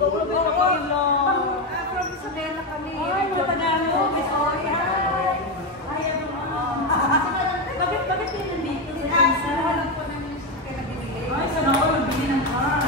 From Isabela kami. Ay, matagano. Bakit yun nandito? Nahanap ko namin yung pinabili. Ay, saan ako nagbili ng car?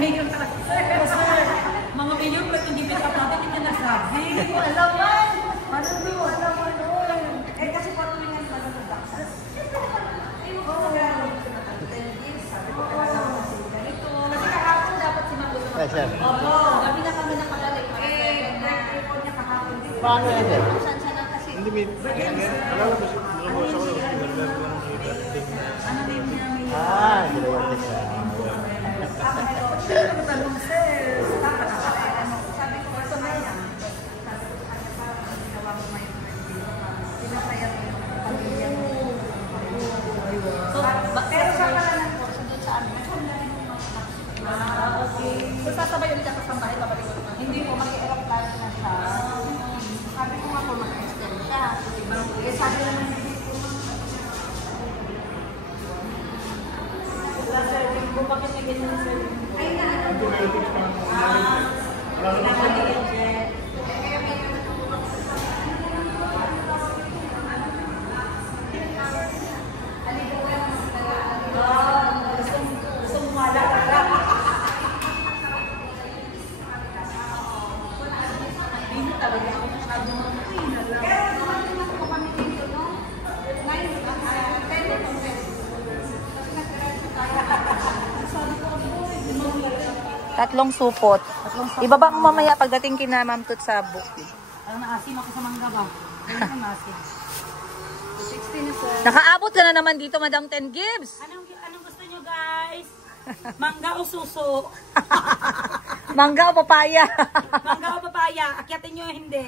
Mayor talaga. Mga mayor, ba't hindi pick up natin? Hindi na nagsabi. Alam man! Alam mo, alam mo noon. Eh kasi patulingan pa ng production. Oo, sabi ko kaya ganito. Kasi kahapon dapat si Mango naman. Opo, gabi na kami nakalalik. Report niya kahapon. Paano yan? Saan siya lang kasi? Hindi, alam mo siya. Ano din niya? Ah, hindi na yan siya. Tanong sir, sabi ko ito na yan. Pero sa palanan po, doon sa amin. Okay. So sasabay ulit ako sa bahay, babalik ko naman. Hindi po, mag-aeroplano na siya. Sabi ko nga po, mag-extend siya. Eh sabi naman hindi po. Sir, kung bakit may ganyan sir? Ay, naano po. Kailangan din yan, Jet. Gusto mo malala. Dito talaga ako masyadong pero naman po kami dito, no? 3 supot. Ibaba mo mamaya pagdating kina Ma'am Tut sa bukid. Ang naasim ako sa mangga ba? Ang naasim. 16 na sir. Nakaabot ka na naman dito, Madam 10 Gibbs. Anong gusto nyo guys? Mangga o suso? Mangga o papaya? Mangga o papaya? Akyatin nyo hindi.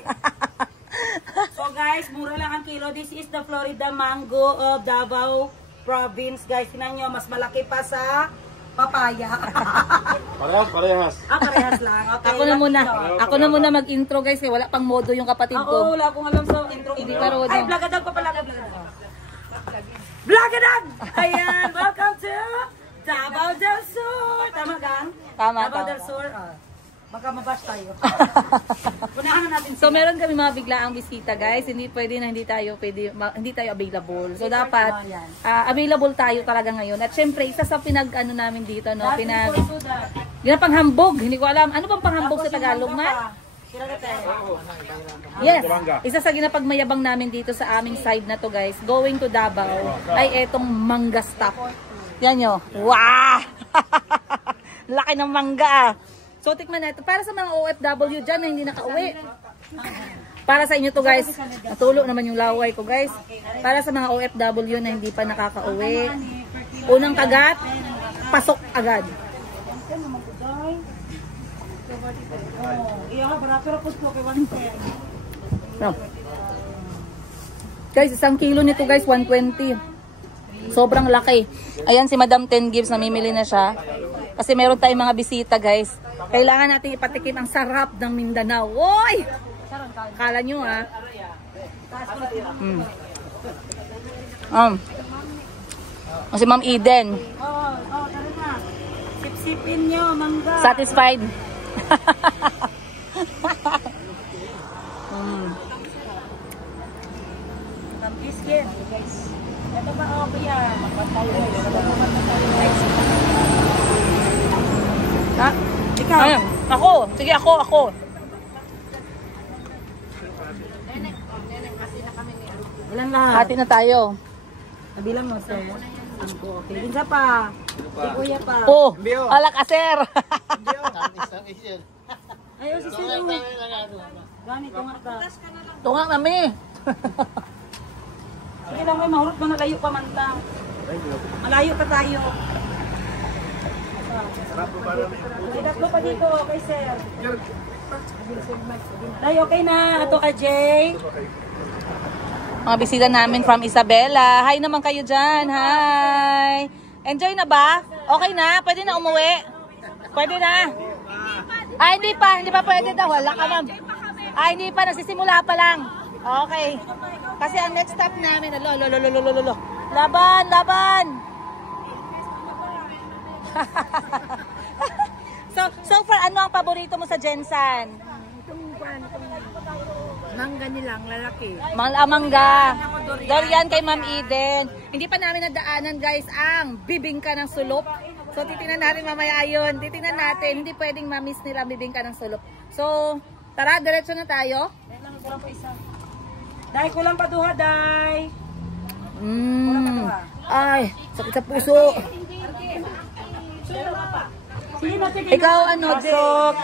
So guys, mura lang ang kilo. This is the Florida mango of Davao Province. Guys, tinan nyo, mas malaki pa sa papaya. Parehas. Parehas lang. Okay, Ako na muna mag-intro guys, wala pang modo yung kapatid ko. Wala akong alam sa intro. Hindi ka rodo. Ay, Blagadag pa pala. Blagadag! Ayan, welcome to Davao del Sur. Tama gang? Tama. Davao del Sur. Baka mabash tayo. Punahan na natin. So meron kami mga biglaang bisita guys. Hindi tayo available. So dapat available tayo talaga ngayon. At syempre isa sa pinag-ano namin dito, no, pinaghambog. Hindi ko alam ano bang panghambog sa Tagalog, man? Yes. Isa sa ginapagmayabang namin dito sa aming side na to, guys. Going to Davao ay etong mangga stock. Yan nyo. Wow! Laki ng mangga. So, tikman na ito. Para sa mga OFW dyan na hindi nakauwi. Para sa inyo to guys. Natulo naman yung laway ko guys. Para sa mga OFW na hindi pa nakakauwi. Unang kagat, pasok agad. No. Guys, 1 kilo nito guys, 120. Sobrang laki. Ayan si Madam 10 Gibbs, namimili na siya. Kasi meron tayong mga bisita guys. Kailangan natin ipatikim ang sarap ng Mindanao. Oy! Kala nyo ha. Si Ma'am Eden. Tara na. Sip-sipin nyo, mangga. Satisfied? Ma'am Biscuit. Ito ba okay yan? Ha? Ikaw. Ayun. Ako. Sige, ako. Ilan lahat? Hati na tayo. Nabilang mo, sir. Okay. Isa pa. Si kuya pa. Oh, alak aser. Ayaw si sir. Ganito nga ta. Tunga kami. Sige lang, may mahurot mo, nalayo pa man ta. Malayo pa tayo. Sidat mo pa dito, okay sir. Ay, okay na. Ato ka, Jay. Mga bisita namin from Isabela. Hi naman kayo dyan. Hi. Enjoy na ba? Okay na? Pwede na umuwi? Pwede na? Ah, hindi pa. Hindi pa pwede daw. Wala ka, ma'am. Ah, hindi pa. Nagsisimula pa lang. Okay. Kasi ang next stop namin, laban, laban. So far, ano ang paborito mo sa Jensan? Mangga nilang lalaki. Mangga. Dorian kay Ma'am Eden. Hindi pa namin nadaanan guys ang bibingka ng sulok. So titingnan natin mamaya yun. Titingnan natin. Hindi pwedeng ma-miss nila bibingka ng sulok. So tara, diretso na tayo. Dahil kulang pa duha, Day. Ay, sakit sa puso. Ikaw ano, Jok?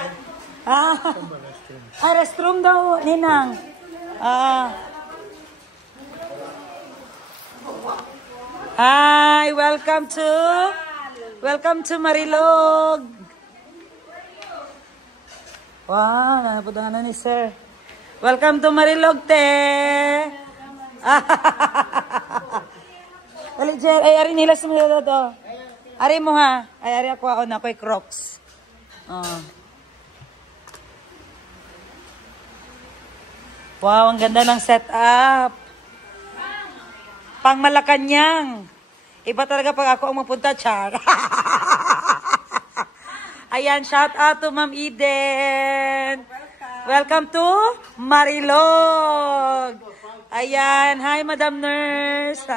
Restroom daw, Ninang. Hi, welcome to Marilog. Wow, napunta na ni Sir. Welcome to Marilog, te. Dali, Jer. Ay, ari nila sumilo to. Ari mo ha. Ay, ari ako na ako'y Crocs. Wow, ang ganda ng setup. Pang Malacanang. Iba talaga pag ako ang mapunta, char. Ayan, shout out to Ma'am Eden. Welcome to Marilog. Ayan, hi Madam Nurse.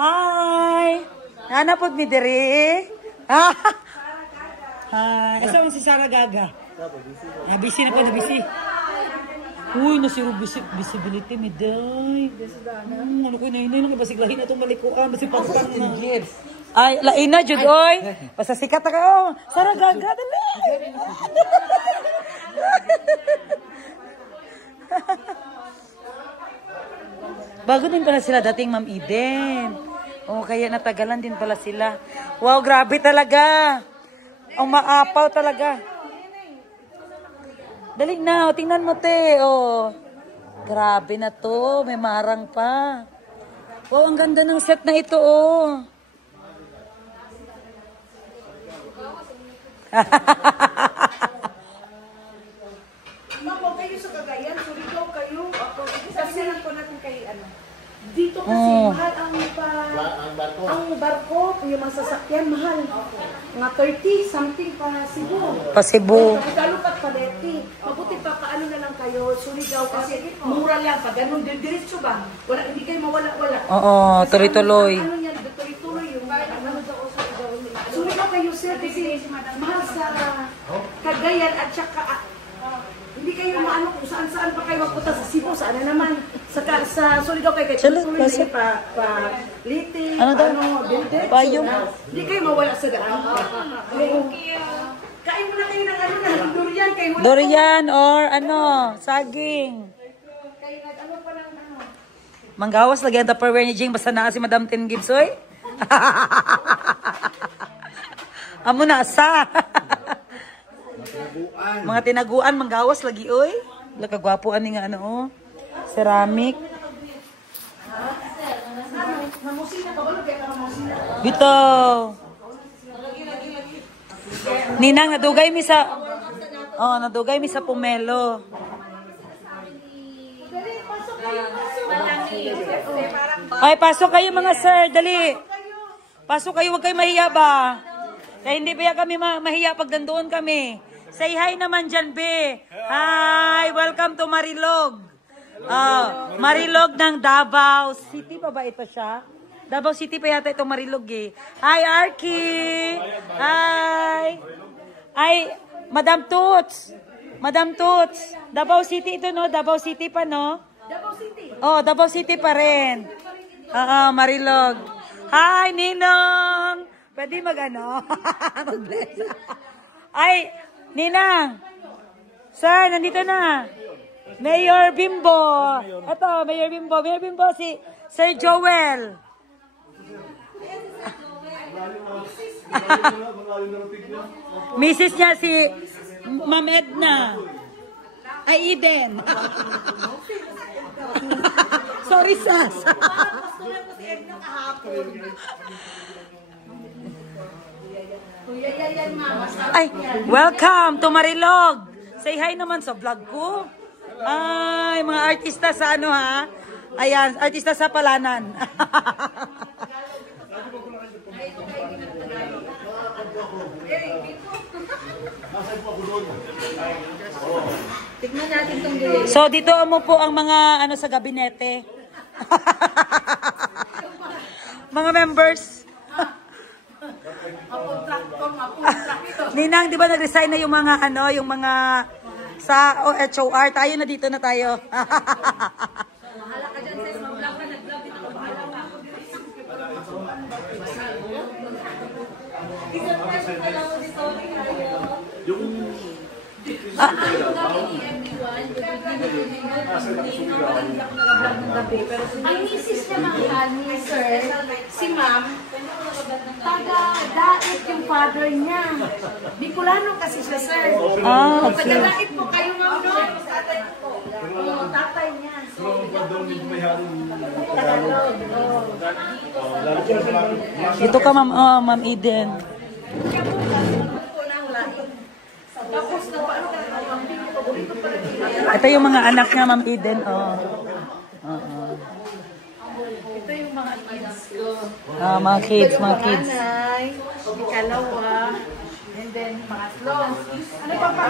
Hi. Nanapod mi diri. Hi. Asa man si Sara Gaga? Busy na pa, busy. Uy, nasiro visibility mi day. Ano ko inay lang basiglahin na itong malikuan, basi pagkang na. Ay, lain na jud oy. Basta sikat ka oh. Sara Gaga dali. Bago din pala sila dating Ma'am Eden. Oh, kaya natagalan din pala sila. Wow, grabe talaga. Ang maapaw talaga. Dali na, oh, tingnan mo te. Oh. Grabe na to, may marang pa. Wow, ang ganda ng set na ito oh. Ma'am, kayo sa Cagayan, Surigao kayo. Kasi lang po natin kay ano. Dito kasi mahal ang barko, yung mga sasakyan, mahal. Mga 30 something pa Cebu. Pa Cebu. Kalupat pa Leti. Mabuti pa paano na lang kayo, Surigao kasi mura lang pa. Ganun din, diretso ba? Wala, hindi kayo mawala-wala. Oo, tuloy-tuloy. Ano yan, tuloy-tuloy yung ano daw Surigao. Surigao kayo sir kasi mahal sa Cagayan at saka hindi kayo maano kung saan-saan pa kayo magpunta sa Cebu, saan na naman. Sa Surigao kayo tuloy pa Liti, Payong. Hindi kayo mawala sa daan. Kain mo na kayo ng ano na, durian kayo. Durian or ano, saging. Manggawas lagi ang Tupperware ni Jing, basta naa si Madam Tin Gibsoy. Amo na asa. Mga tinaguan, manggawas lagi, oy. Kagwapuan ni nga ano, oh. Ceramic. Bito. Ninang, nadugay mi sa... Oh, nadugay mi sa pomelo. Ay, pasok kayo mga sir, dali. Pasok kayo, huwag kayo mahiya ba? Kaya hindi ba kami mahiya pag nandoon kami. Say hi naman dyan, be. Hi, welcome to Marilog. Marilog ng Davao City pa ba ito siya? Davao City pa yata itong Marilog eh. Hi, Arky. Hi. Ay, Madam Toots. Madam Toots. Davao City ito, no? Davao City pa, no? Davao City. Oh, Davao City pa rin. Marilog. Hi, Ninong. Pwede mag-ano? Mag-bless. Ay, Ninang. Sir, nandito na. Mayor Bimbo. Ito, Mayor Bimbo. Mayor Bimbo, si Sir Joel. Mrs. niya si Ma'am Edna. Ay, Eden. Sorry, Sas. Ay, welcome to Marilog. Say hi naman sa vlog ko. Ay, mga artista sa ano ha. Ayan, artista sa Palanan. Tignan natin itong gulay. So, dito mo po ang mga ano sa gabinete. Mga members. Ninang, di ba nag-resign na yung mga ano, yung mga sa HOR? Tayo na dito na tayo. Bahala ka dyan, sis. Mag-vlog ka, nag-vlog. Dito ka bahala ka. Isang question na lang dito. Ang misis niya mahal ni sir, si ma'am, taga-dait yung father niya. Bicolano kasi siya, sir. Okay. Taga-dait po kayo, ma'am, no? Tatay niya. Dito ka, Ma'am, Ma'am Eden. Ito yung mga anak niya, Ma'am Eden. Ito yung mga kids ko. Mga kids, mga kids. Nanay, ikalawa, and then pangatlo. Ano pa pa?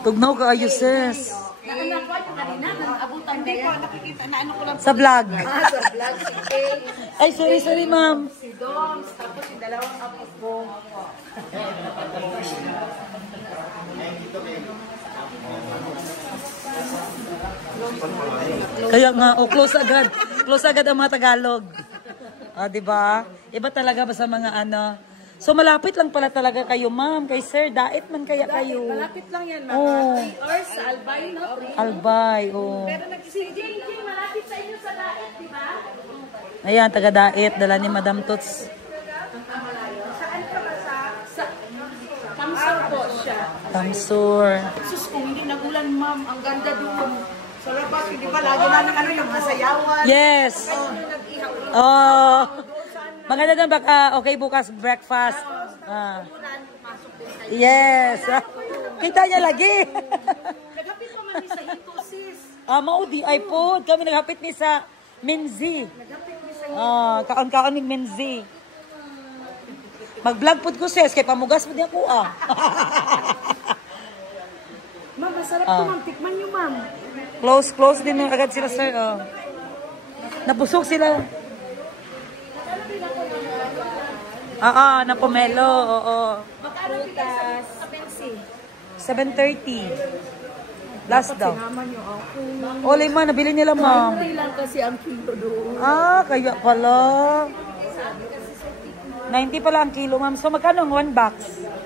Tugnaw ka ayo, sis. Naanak ko yung kanina, nag-abutan na yan. Nakikita na ano ko lang. Sa vlog. Sa vlog, si Kay, Ay, sorry, ma'am. si Doms, tapos yung dalawang apo ko. Kaya nga, close agad. Close agad ang mga Tagalog. Di ba? Iba talaga ba sa mga ano? So, malapit lang pala talaga kayo, ma'am. Kay sir, dait man kaya kayo. Malapit lang yan, mga Oh. 3 hours sa Albay, no? Albay, oh. Pero si JJ, malapit sa inyo sa Daet, di ba? Ayan, taga-dait. Dala ni Madam Toots. Saan ka ba sa Kamsur po siya. Tamsur. Sus, kung hindi nagulan, ma'am, ang ganda doon. Sa labas, hindi ba lagi namin ano yung masayawan? Yes. Oh. Maganda doon, baka okay bukas breakfast. Yes. Kita niya lagi. Nagapit pa man sa hito, sis. Maudi ay po. Kami naghapit ni sa Minzy. Kaon-kaon ni Minzy. Mag-vlog po ko sis, kay pamugas mo di ako Ma'am, masarap to, ma'am. Tikman niyo, ma'am. Close din agad sila sir. Nabusog sila. Na pomelo. Magkano bigas sa Pensi? 7:30. Last daw. Sinama niyo ako. Olay ma, nabili nila ma'am. Hindi lang kasi ang kilo doon. Kaya pala. 90 pala ang kilo, ma'am. So, magkano ang 1 box?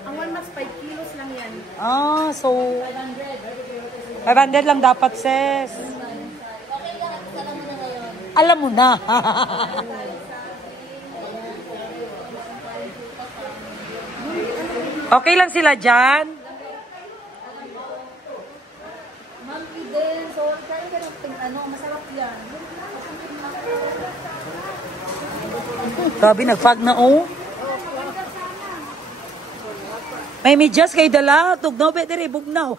Ang 1 mas 5 kilos lang yan. So 500 lang dapat, sis. Alam mo na. Okay lang sila dyan. Ma'am Eden, so kaya ka ng ano, masarap yan. Grabe, nag-fog na, oh. May medyas kay dala. Tugnaw, pwede rin. Bugnaw.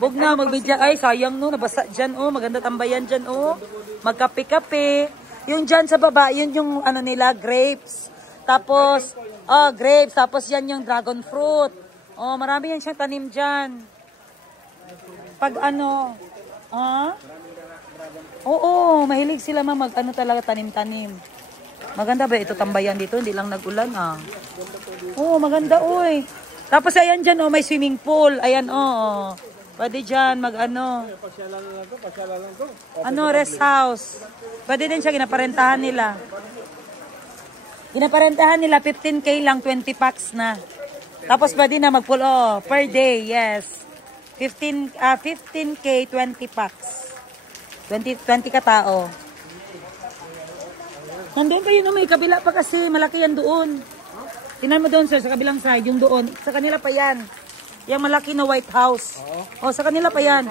Bugnaw, magmedyas. Ay, sayang no. Nabasa dyan, oh. Maganda tambayan dyan, oh. Magkape-kape. Yung dyan sa baba, yun yung ano nila, grapes. Tapos, grapes. Tapos yan yung dragon fruit. Oh, marami yan siyang tanim dyan. Pag ano, oo, mahilig sila mag-ano talaga, tanim-tanim. Maganda ba ito tambayan dito? Hindi lang nag-ulan, Oo, maganda, uy. Tapos ayan dyan, may swimming pool. Ayan, pwede dyan, mag-ano. Rest house. Pwede din siya, ginaparentahan nila. Ginaparentahan nila, 15K lang, 20 packs na. Tapos pwede na mag-pool, per day, yes. 15K, 20 packs. 20 katao. Nandun pa yun, may kabila pa kasi, malaki yan doon. Tingnan mo doon, sir, sa kabilang side, yung doon. Sa kanila pa yan. Yung malaki na White House. Sa kanila pa yan.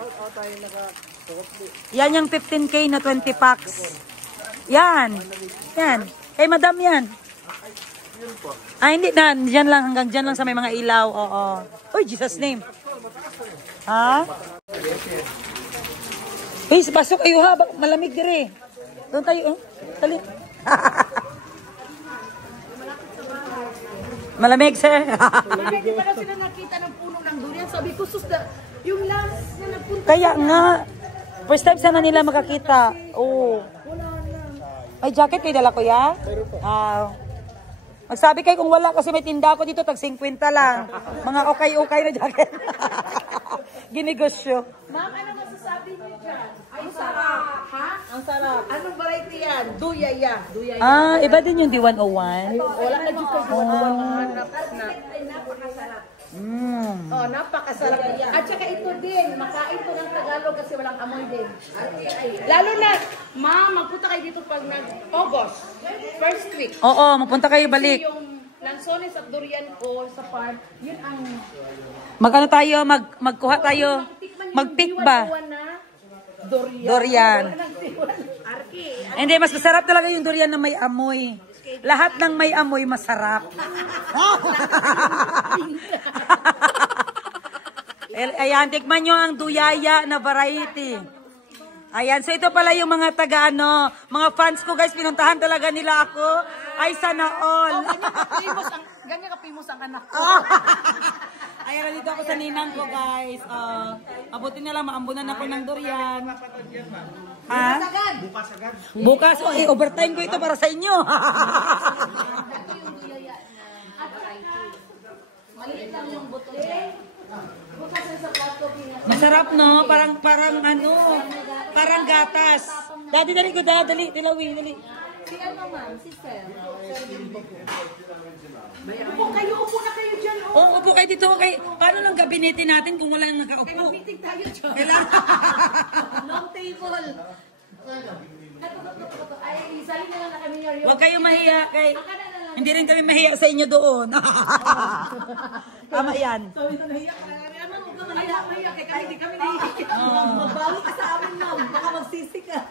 Yan yung 15K na 20 packs. Yan. Yan. Kay madam yan. Hindi na. Diyan lang, hanggang dyan lang sa may mga ilaw. Uy, Jesus name. Please, pasok kayo ha. Malamig dire. Doon tayo, Tali. Malamig, sir. Hindi pa daw sila nakita ng puno ng durian. Sabi ko, yung last na nagpunta. Kaya nga. First time sana nila makakita. May jacket kayo dala, kuya? Magsabi kayo kung wala kasi may tinda ako dito, tag 50 lang. Mga okay-okay na jacket. Ginegosyo. Ma'am, ano masasabi niyo dyan? Ay, sarap. Ha? Ang sarap. Anong variety yan? Duyaya. Iba din yung D101. Wala na dito sa hanap na. Napakasarap. Napakasarap. At saka ito din, makain to ng Tagalog kasi walang amoy din. Lalo na, ma'am, magpunta kayo dito pag nag-August. First week. Oo, mapunta kayo balik. Kasi yung lansones at durian ko sa farm, yun ang... Magkano tayo? Magkuha tayo? Mag-pick ba? Durian. Hindi, mas masarap talaga yung durian na may amoy. Lahat ng may amoy masarap. Ayan, tikman nyo ang duyaya na variety. Ayan, so ito pala yung mga mga fans ko guys, pinuntahan talaga nila ako. Ay, sana all. Ganyan ka-famous ang anak ko. Ayan, dito ako sa ninang ko guys. Abutin na lang, maambunan ako ng durian. Bukas, overtime ko ito para sa inyo. Maliit lang yung buto. Masarap no? Parang gatas. Dali, dilawi, dali. Si ano ma'am? Si Sel. Upo na kayo dyan. Upo kayo dito. Paano lang gabinete natin kung wala nang nakaupo? Meeting tayo dyan. Long table. Ay, isali na lang na kami niyo. Huwag kayong mahiya. Hindi rin kami mahiya sa inyo doon. Tama yan. Sabi na nahiya ka na rin. Ano, huwag ka mahiya. Kaya hindi kami nahiya. Magbago ka sa amin, ma'am. Baka magsisi ka.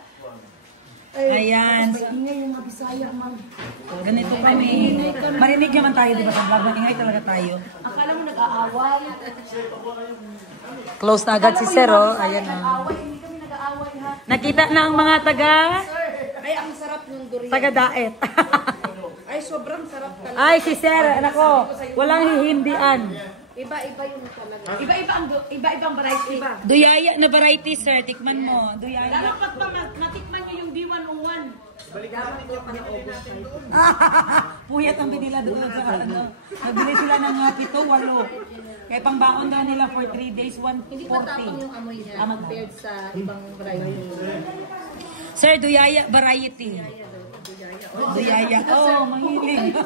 Ayan. Ingay yung mga Bisaya, ma'am. Ganito kami. Marinig naman tayo, di ba? Sa vlog, ingay talaga tayo. Akala mo nag-aaway. Close na agad si Sir, Ayan na. Hindi kami nag-aaway, ha? Nakita na ang mga Ay, ang sarap ng durian. taga-daet. Ay, sobrang sarap talaga. Ay, si Sir, nako, walang hihindian. Iba-iba yung talaga. Iba-ibang variety. Duyaya na variety, Sir. Tikman mo. Duyaya. Lalo pag matikman nyo yung D101. Puyat ang binila doon sa Nabili sila ng 7-8. Kaya pangbaon na nila for 3 days, 140. Hindi pa tapang yung amoy niya compared sa ibang variety. Sir, duyaya variety. Duyaya. Mahilig.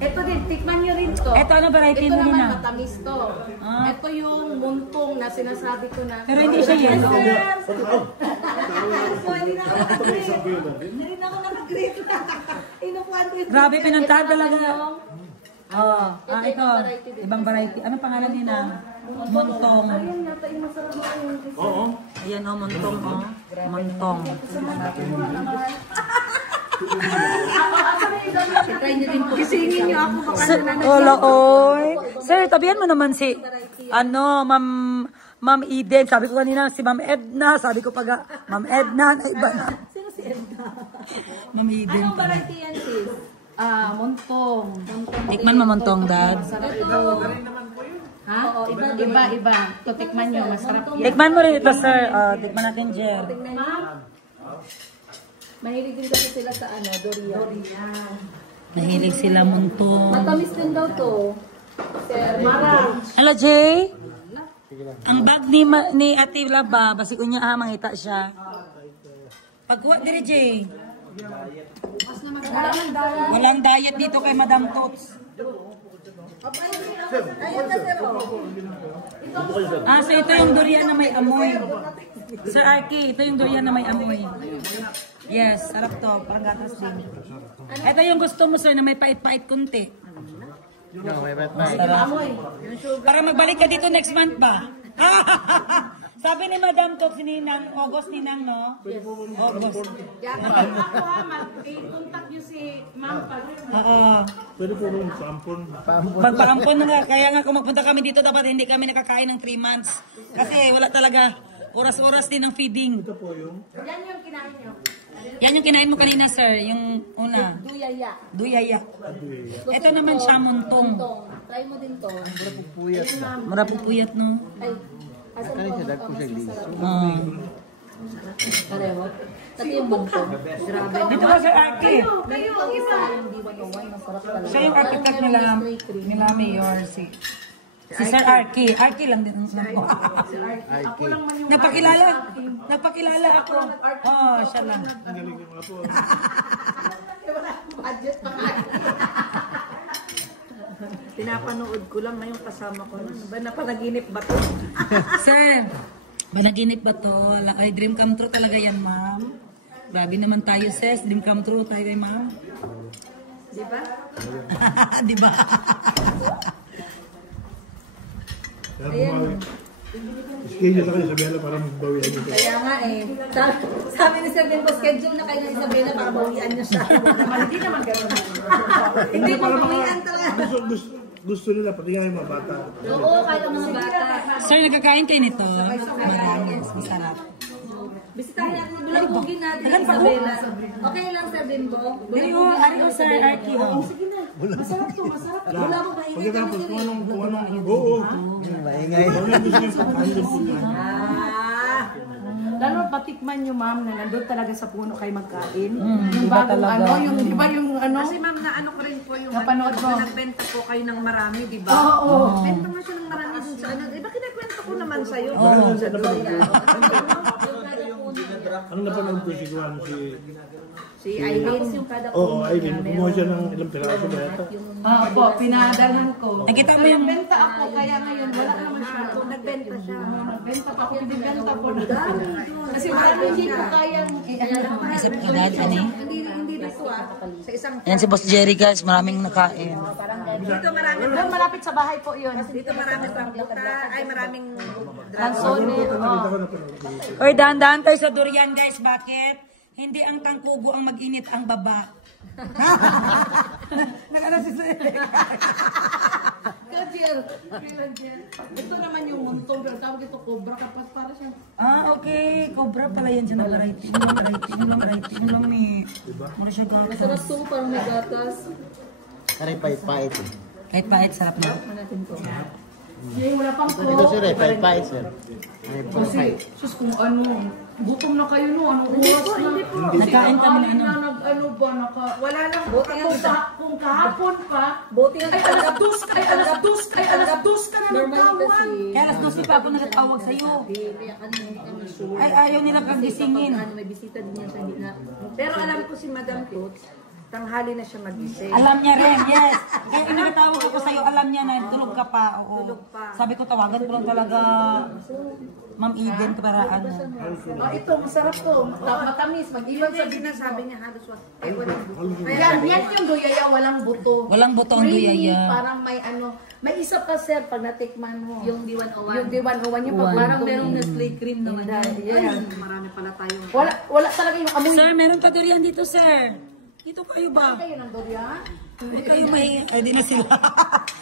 Ito din, tikman nyo rin to. Ito ano variety Ito mo naman na? matamis to. Ito yung muntong na sinasabi ko na. Pero hindi siya yellow. Hindi rin ako nakagrip. Inupuan ko yung Grabe, pinuntahan talaga. Ito. Ibang variety. Anong pangalan nila? Montong. Ayan yata yung masarap na yun. Ayan montong. Montong. Try nyo din po. Gisingin niyo ako baka Sir, wala, oy. Sir, tabihan mo naman si, Ma'am Eden. Sabi ko kanina, si Ma'am Edna. Sabi ko pag, Ma'am Edna, na iba na. Sino si Edna? Ma'am Eden. Anong variety yan, sis? Montong. Tikman mo montong, Dad. Ha? Oo, iba. Tutikman nyo, masarap yan. Tikman mo rin ito, sir. Tikman natin, Jer. Mahilig din kasi sila sa durian. Nahilig sila montong. Matamis din daw to. Sir, Mara. Hello, Jay. Ang bag ni Ate Laba, basi ko niya mangita siya. Pagkuha dire, Jay. Walang diet dito kay Madam Tots. So ito yung durian na may amoy. Sir Arky, ito yung durian na may amoy. Yes, sarap to. Parang gatas din. Ito yung gusto mo, sir, na may pait-pait kunti. Para magbalik ka dito next month ba? Sabi ni Madam Tot, si Ninang, August Ninang, no? August. Ako mag-contact niyo si Ma'am pa. Oo. Pwede po nung paampon. Magpaampon na nga. Kaya nga kung magpunta kami dito, dapat hindi kami nakakain ng 3 months. Kasi wala talaga. Oras-oras din ang feeding. Ito po yung... Yan yung kinain niyo. Yan yung kinain mo kanina, sir. Yung una. Duyaya. Duyaya. Ito naman siya, montong. Try mo din to. Marapupuyat, no? Ay, asa mo pareho. Pati yung montong. Grabe. Dito ka, Sir Arky. Kayo ang isa. Yung D101, masarap talaga. Siya yung architect nila Mayor, si Sir Arky. Arky lang din. Ako lang man yung Nagpakilala ako. Oo, siya lang. adjust pa nga. Pinapanood ko lang na yung kasama ko. Ano ba, napanaginip ba to? Sir, managinip ba to? Ay, dream come true talaga yan, ma'am. Grabe naman tayo, sis. Dream come true tayo kay ma'am. Di ba? Di ba? Ayan. Schedule na kayo, sabihan na para magbawian nyo. Kaya nga sabi ni Sir Dimpo, schedule na kayo ng Isabela para bawian niya siya. Hindi naman gano'n. Hindi mo bawian talaga. Gusto nila, pati nga yung mga bata. Oo, kahit ang mga bata. Sir, nagkakain kayo nito? Marangis, masarap. Bisitahin natin yung bulabugin natin ng Isabela. Okay lang, Sir Dimpo. Ariyo, Sir Arky. Sige na. Masarap to, masarap. Bulabog, mainit kami Pagkatapos, Sir. kung anong, oo. Maingay. Lalo patikman nyo, ma'am, na nandun talaga sa puno kayo magkain. iba Yung bagong talaga. yung di ba yung ano? Kasi ma'am, na ano ko rin po yung Napanood ko. nagbenta po kayo ng marami, di ba? Oo. Benta nga siya ng marami dun sa ano. Di ba kinakwento ko naman sa'yo? Ano na pa nag-persiguan Si Aileen. Yung kada Oo, Aileen. Kumuha siya ng ilang piraso ba yata? Po, pinadalhan ko. Nakita mo yung... Nagbenta ako, kaya ngayon wala naman siya. Nagbenta siya. Nagbenta pa ako, binibenta ko na. Kasi marami hindi ko kayang Isip ka, Dad, ani? Hindi dito sa isang Ayan si Boss Jerry, guys. Maraming nakain. dito marami malapit sa bahay po yun. dito marami rambutan, ay maraming Lansone. Oy, dahan-dahan tayo sa durian, guys. Bakit? Hindi ang tangkubo ang mag-init, ang baba. Nagana si Sir. Ito naman yung muntong, pero tawag ito cobra kapag para siya. Okay. Cobra pala yan siya na variety. Variety lang ni. Mura siya gawin. Masarap to, parang may gatas. Aray, pait-pait. Kahit pahit, sarap na. Yung wala pang Ito sir, pait-pait sir. Ay, pait. Sus, kung ano, gutom na kayo no, anong oras na? Nagkain kami na ano. Ano ba, wala lang, kung kahapon pa, Buti nga ay alas dos ka na Normally nagkawan. kasi. Kaya alas 12 pa ako nagatawag sa'yo. Kaya kanina hindi kami sure. Ay, ayaw nila kang gisingin. May bisita din yan sa hindi na. Pero alam ko si Madam Toots, tanghali na siya magising. Alam niya rin, yes. Kaya nagatawag ako sa'yo, alam niya na tulog ka pa. Oo. Tulog pa. Sabi ko, tawagan ko lang talaga Ma'am Eden para ano. Ito, masarap to, matamis, Iwan sa sinasabi niya halos Yan yung duyaya, walang buto. Walang buto ang Creamy, duyaya. parang may ano, may isa pa sir, pag natikman mo. Yung D101. Yung D101 yung pag Parang merong Nestle cream naman. Yes. Marami pala tayo. Wala talaga yung amoy. Sir, meron pa durian dito, sir. Dito kayo ba? Kayo ng durian? Hindi kayo may... Ay, di na sila.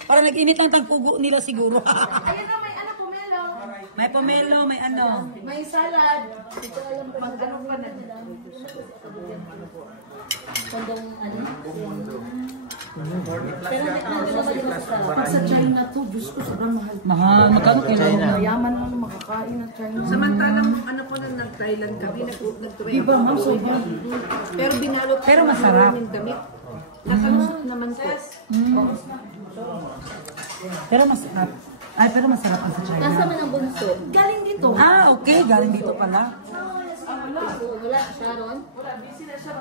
Para nag-init lang tangpugo nila siguro. Ayun na, may ano, pomelo. May pomelo, may ano. May salad. Mag-ano pa na. Pag sa China to, Diyos ko, sobrang mahal. Mahal. Magkano kilo? Mayaman lang makakain ng China. Samantalang ano po na nag-Thailand kami, nag-try Diba, ma'am, sobrang. Pero binalot Pero masarap. yung damit. Nakalusot naman po. Pero masarap. Ay, pero masarap ang sa China. Nasaan man ang bunso? Galing dito. Ah, okay. Galing dito pala. Wala, Sharon. Busy na siya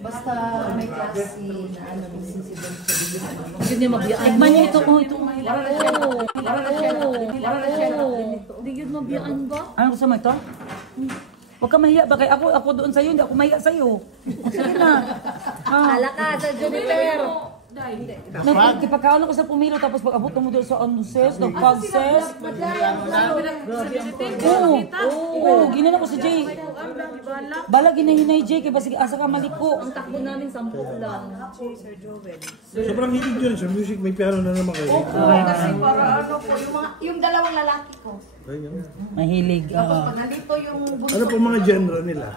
basta may klase na ano, nagsisibang sa bibig. Yun yung mabiyaan. Tikman niyo ito. Oh, ito. Hindi yun mabiyaan ba? Ano gusto mo ito? Huwag ka mahiya. Bakit ako doon sa'yo. Hindi ako mahiya sa'yo. Sige na. Hala ka sa Juniper. Nagkipagkaon ako sa pumilo tapos pag abot mo doon sa anses, nagpag-ses. Oo, ginana ko si Jay. Bala ginahinay Jay, kaya basig asa ka maliko. Ang takbo namin 10 lang. Sobrang hilig yun sa music. May piano na naman kayo. Kasi para ano po, yung dalawang lalaki ko. Mahilig. Tapos pag nandito yung bunso. Ano po mga genre nila?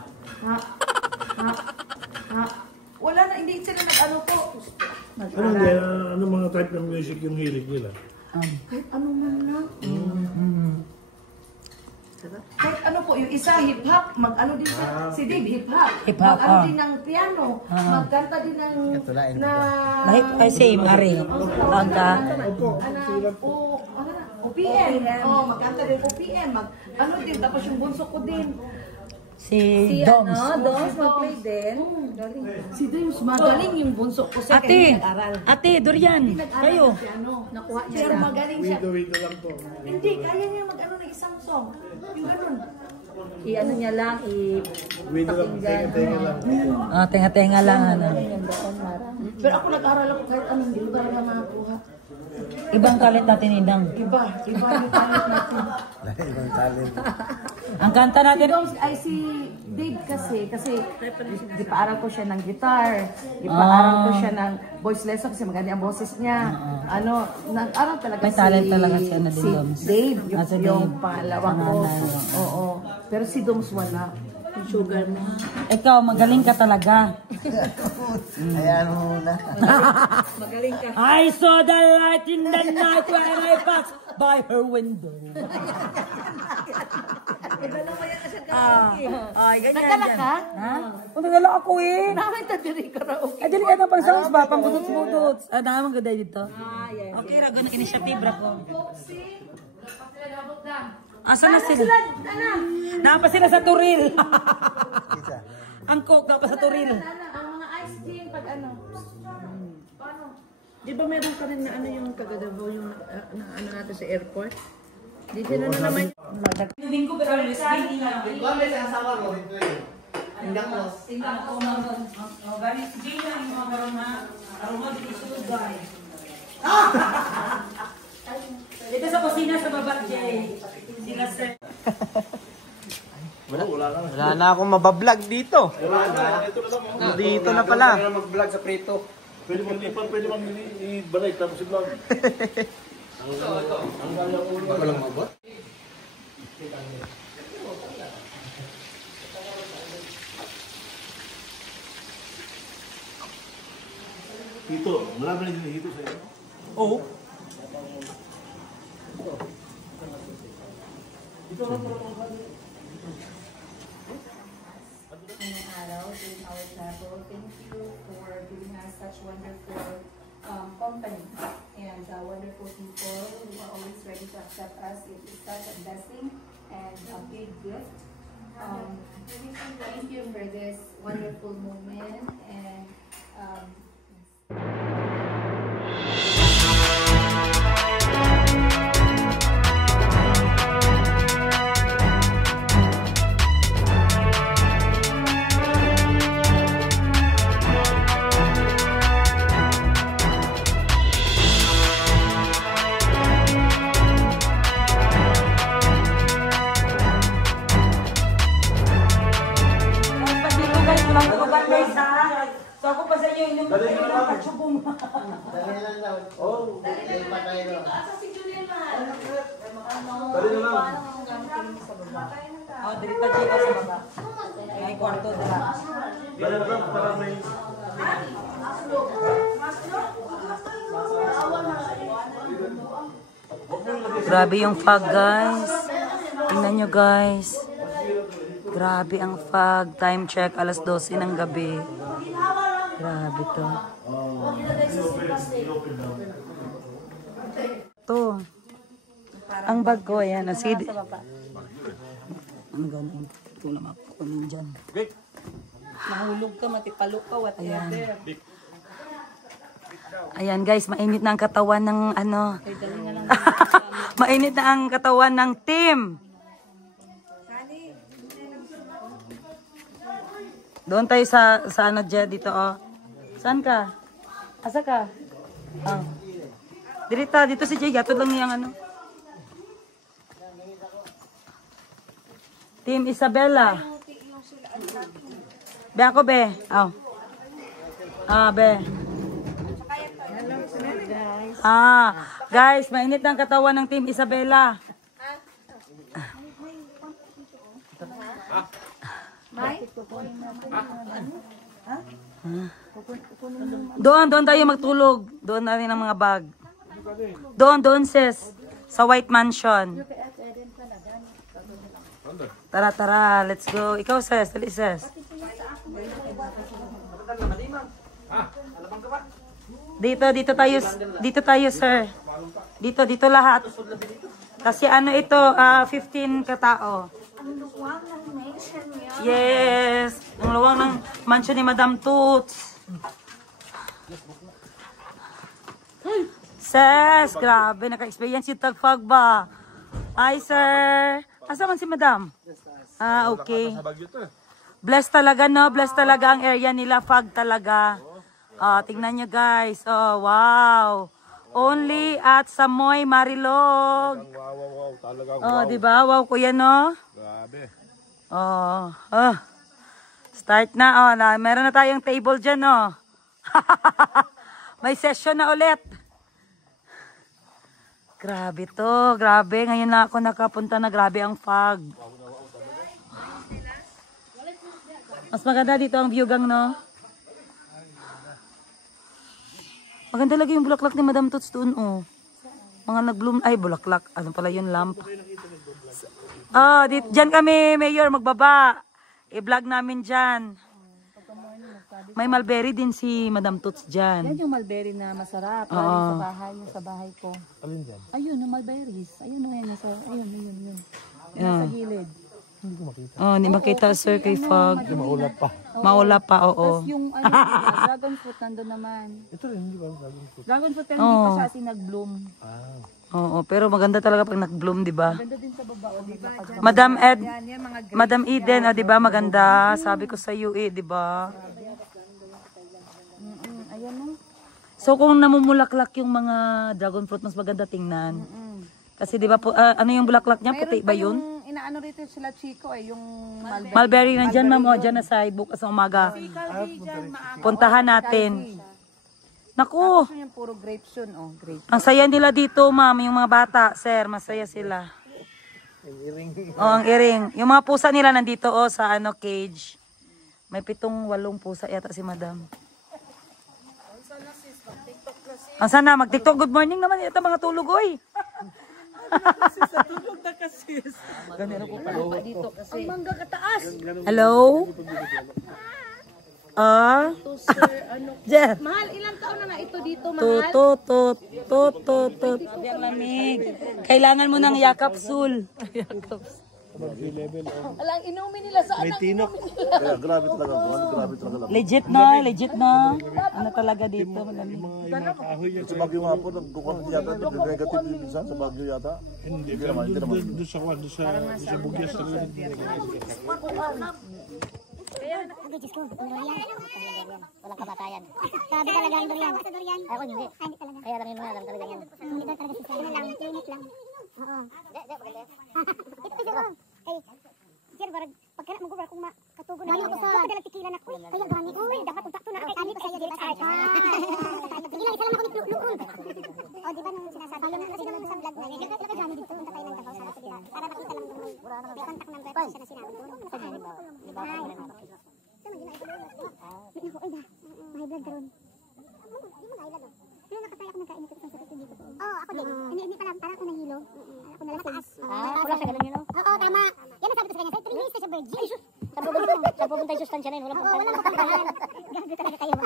Ha? Wala na, hindi sila nag-ano po. Ano mga type ng music yung hilig nila? Kahit ano man lang. Kahit ano po, yung isa hip-hop, mag-ano din siya. Si Dave, hip-hop. Hip-hop, Mag-ano din ng piano. Magkanta din ng... Ay, same, Ari. Kanta. OPM. Oh, magkanta din OPM. Ano din, tapos yung bunso ko din. Si Si Doms. Doms mag-play din. Galing. Si James, magaling yung bunso ko sa Ate, nag-aral. ate, Dorian. Kayo. Piano. Nakuha niya Pero lang. magaling siya. Wito lang po. Hindi, kaya niya mag-ano ng isang song. Yung ganun. I-ano niya lang, Wito lang. Tenga lang. Ah, tenga-tenga lang. Ano. Pero ako nag-aral ako kahit anong hindi ko talaga nakakuha. Ibang talent natin, Indang. Iba yung talent natin. Ang kanta Si natin. Doms, ay si Dave kasi ipaaral ko siya ng guitar, ipaaral ko siya ng voice lesson kasi maganda ang boses niya. Ano, nag-aral talaga May talent talaga si ano din, Doms. Dave, Ah, si yung Dave. pangalawa ko. Panganay. Oo. Pero si Doms wala. Yung sugar mo. Ikaw, magaling ka talaga. Ayan mo na. Magaling ka. I saw the light in the night when I passed by her window. Ay, ganyan. Nagdala ka? Ha? Kung nagdala ako eh. Namin tadiri karaoke. Ay, dili ka na pang sounds ba? Pang budots-budots. Ah, naman ganda dito. Okay, rago na initiative ra ko. Asa na sila? Napa sila sa Turil. Ang coke napa sa Turil. Ang mga ice cream pag ano. Paano? Di ba meron ka rin na ano yung Tagadabaw yung na ano natin sa airport? Di sila na naman. Linggo pero speaking lang. Tingnan ko naman. Oh, galing si Jay na yung mga karoon na. Karoon mo dito sa Dubai. Dito sa kusina sa baba, Jay. Sila sir. Wala na akong mabablog dito. Dito na pala. Mag-vlog sa Prito. Pwede mong lipat, pwede mong i-balay tapos i-vlog. Ang galang ulo. Walang mabot? Hito, marami na yung hito sa'yo. Oo. Ngayong araw during our travel. Thank you for giving us such wonderful company and wonderful people who are always ready to accept us. It is such a blessing and a big gift. Thank you for this wonderful moment and Pag dito guys, walang uban guys ha. So ako pa sa inyo, inom pa kayo ng kachubong. Oh, dili pa dito sa baba. May kwarto dira. Grabe yung fog, guys. Tingnan nyo, guys. Grabe ang fog. Time check, alas 12 ng gabi. Grabe to. Ito. Ang bag ko, ayan. Ang CD. Ang galing. Ito na mapukunin dyan. Mahulog ka, matipalo ka, whatever. Ayan guys, mainit na ang katawan ng ano. Mainit na ang katawan ng team. Doon tayo sa ano dyan dito oh. Saan ka? Asa ka? Oh. Dito si Jay, gatod lang niyang ano. Team Isabella. Be ako be. Oh. Be. Guys, mainit ang katawan ng Team Isabella. Doon tayo magtulog. Doon na rin ang mga bag. Doon sis. Sa White Mansion. Tara, let's go. Ikaw sis, dali sis. Dito tayo sir. Dito lahat. Kasi ano ito, 15 katao. Ang luwang ng nation niya. Yes, ang luwang ng mansion ni Madam Toots. Ses, grabe, naka-experience yung tagfag ba? Hi sir. Asa man si Madam? Okay. Blessed talaga no, blessed talaga ang area nila, fog talaga. Tingnan nyo guys. Oh, wow. Only at Samoy Marilog. Wow, talagang Oh, di ba? Wow, kuya no? Grabe. Start na. Meron na tayong table dyan, oh. May session na ulit. Grabe to. Grabe. Ngayon na ako nakapunta na. Grabe ang fog. Mas maganda dito ang view gang, no? Maganda lagi yung bulaklak ni Madam Toots doon, oh. Mga nag-bloom. Ay, bulaklak. Ano pala yun, lamp. Diyan kami, Mayor, magbaba. I-vlog namin dyan. May mulberry din si Madam Toots dyan. Yan yung mulberry na masarap. Sa bahay, yung sa bahay ko. Alin dyan? Ayun, yung mulberries. Ayun, yun. Nasa gilid. Hindi makita, sir, kay fog. Maulap pa. Maulap pa, oo. Tapos yung dragon fruit nandun naman. Ito rin, hindi ba? Dragon fruit. Dragon fruit pero hindi pa siya kasi nag-bloom. Oo, pero maganda talaga pag nag-bloom, di ba? Ganda din sa baba. Madam Eden, di ba? Maganda. Sabi ko sa UE, di ba? Ayan no. So kung namumulaklak yung mga dragon fruit, mas maganda tingnan. Kasi di ba po, ano yung bulaklak niya? Puti ba yun? Yung inaano rito sila Chico yung mulberry. Mulberry nandyan, ma'am. O, dyan na side, bukas ng umaga. Puntahan natin. Naku! Yung puro grapes yun, grapes. Ang saya nila dito, ma'am. Yung mga bata, sir, masaya sila. Ang iring. Yung mga pusa nila nandito, sa cage. May 7-8 pusa yata si madam. Ang sana, mag-TikTok. Good morning naman. Ito mga tulog, oy. Tulog na kasi. Ang mangga kataas. Hello? Jer. Mahal, ilang taon na ito dito, mahal? Ang lamig. Kailangan mo ng yakap sul. Alang inumin nila sa May tinok. Kaya grabe talaga doon, grabe talaga lang. Legit na. Ano talaga dito, malamig. Yung mga kahoy yan. Sa Baguio nga po, nagkukuha yata, negative yung minsan sa Baguio yata. Hindi naman. Doon sa Bugyas talaga. Hindi, Diyos ko, ang durian. Walang kabatayan. Sabi talaga ang durian. Ako hindi. Hindi talaga. Kaya lang yun nga lang talaga yan. Hindi daw talaga siya. Unit lang. Oo. Hindi, maganda. Ito, ay, Sir, parang Pagka na mag-work kung makatugon na ako sa dalang tikilan ako. Kaya gani ko dapat utak to na kay ani pa sa dire charge. Sige lang isa lang ako ni luon. O di ba nung sinasabi ko kasi nung sa vlog na niya dapat gani dito punta tayo ng Davao sa dito para makita lang doon. May contact number pa siya na sinabi doon. Sa di ba? Di ba? Sama din ay ba? Ay da. May vlog karon. Di mo nailan no. Pero nakatay ako nagkain ito sa sakit dito. Oh, ako din. Hindi pala parang ako nahilo. Ako na lang. Pula sa ganun yun, no? Oo, tama. Yan ang sabi ko sa kanya. Sa 3 minutes na siya virgin. Saan pupunta yung sustansya na yun? Walang Oo, walang kapantahan. Gabi talaga kayo ba?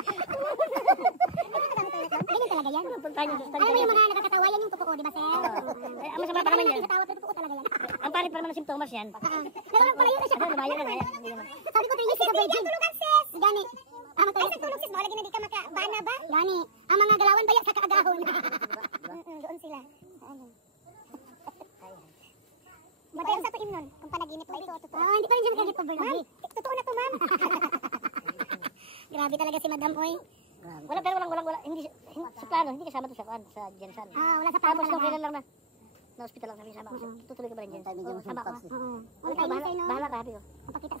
Ganyan talaga yan. puntahan yung sustansya. Alam mo yung mga nakakatawa yan yung totoo, di ba, sir? Ang masama pa naman yan. Nakakatawa pero totoo talaga yan. Ang pangit pa naman ng simptomas yan. Pero pala yun na siya. Lumayo na kaya. Sabi ko 3 minutes na virgin. Tulugan, sis. Gani. Ay, sa tulog, sis. Lagi na di ka makabana ba? Gani. Ang mga galawan ba yan sa kaagahon? Doon sila. Ano? Matayin sa tuim nun, kung panaginip ba ito, totoo. Hindi pa rin siya nagkagit over ma'am. Totoo na to, ma'am. Grabe talaga si Madam Oy. Wala, pero walang, hindi sa plano, hindi kasama to sa Jensan. Wala sa plano Tapos nung talaga. kailan lang na hospital lang kami sama. Tutuloy ka ba rin dyan? Sama ka. Wala tayo minsan, no? Bahala ka, happy ko.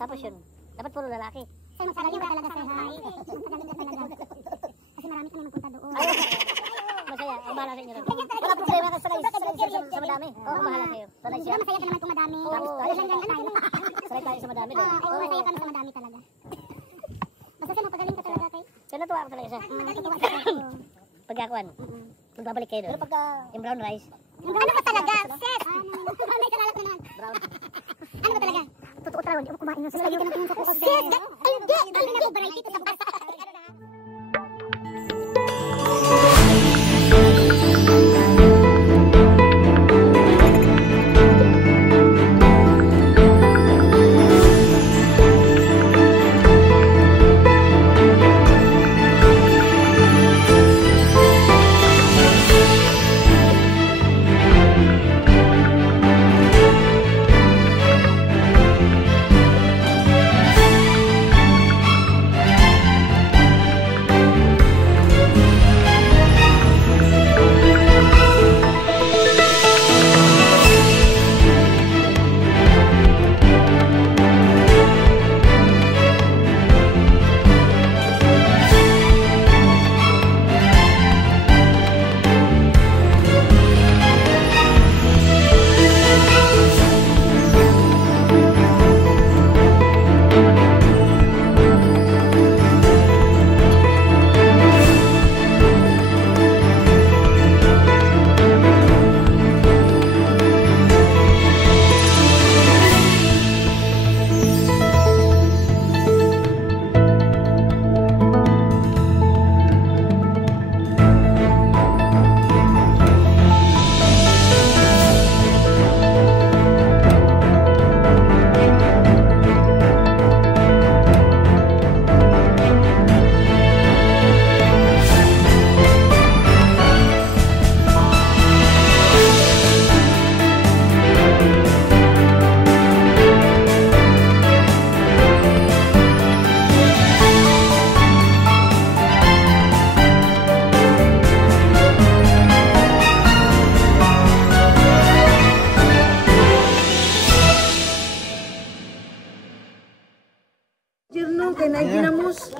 Tapos yun, dapat puro lalaki. Sir, magpagaling ka talaga, sir, ha? Magpagaling ka talaga. Kasi marami kami magpunta doon. Masaya, ang bahala sa inyo rin. Wala problema ka sa madami. Oo, bahala sa'yo. Sanay siya. Masaya ka naman kung madami. Sanay tayo sa madami din. Oo, masaya kami sa madami talaga. Basta sir, magpagaling ka talaga kay. Kaya natuwa ako talaga siya. Pagkakuan, magbabalik kayo doon. Pero pagka yung brown rice, Ano ba talaga, sis? May kalalak na naman. Ano ba talaga? Totoo talaga, hindi ako kumain ng sis. Lagi ka natin sa puso. Sis, ay hindi! Dami na ako variety ito sa basa. Kaya na ginamos.